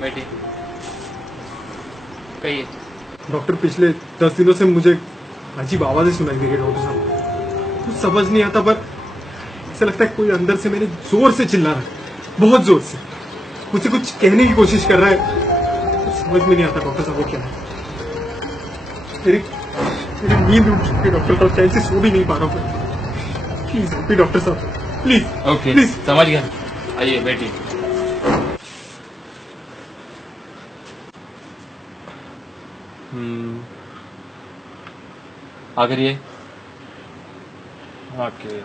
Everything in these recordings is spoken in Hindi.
बैठिए। कहिए। डॉक्टर, पिछले 10 दिनों से मुझे अजीब आवाजें सुनाई दे रही है डॉक्टर साहब। कुछ समझ नहीं आता, पर ऐसा लगता है कोई अंदर से मेरे जोर से चिल्ला रहा है, बहुत जोर से मुझसे कुछ कहने की कोशिश कर रहा है। कुछ समझ में नहीं आता डॉक्टर साहब वो क्या है। मेरी नींद उठ चुकी है डॉक्टर साहब, चैन से सो भी नहीं पा रहा हूँ। प्लीज हेल्प मी डॉक्टर साहब, प्लीज। Okay please. समझ गया, आइए बैठिए। आकर ये ओके।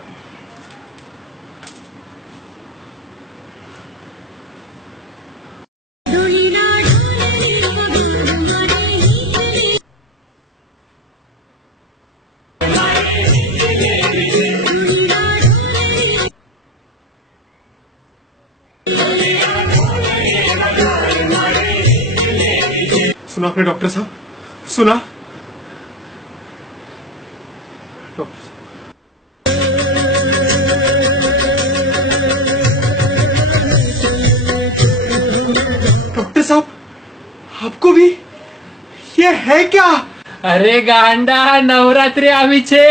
सुना आपने डॉक्टर साहब, सुना? डॉक्टर साहब, आपको भी ये है क्या? अरे गांडा, नवरात्री आवी छे।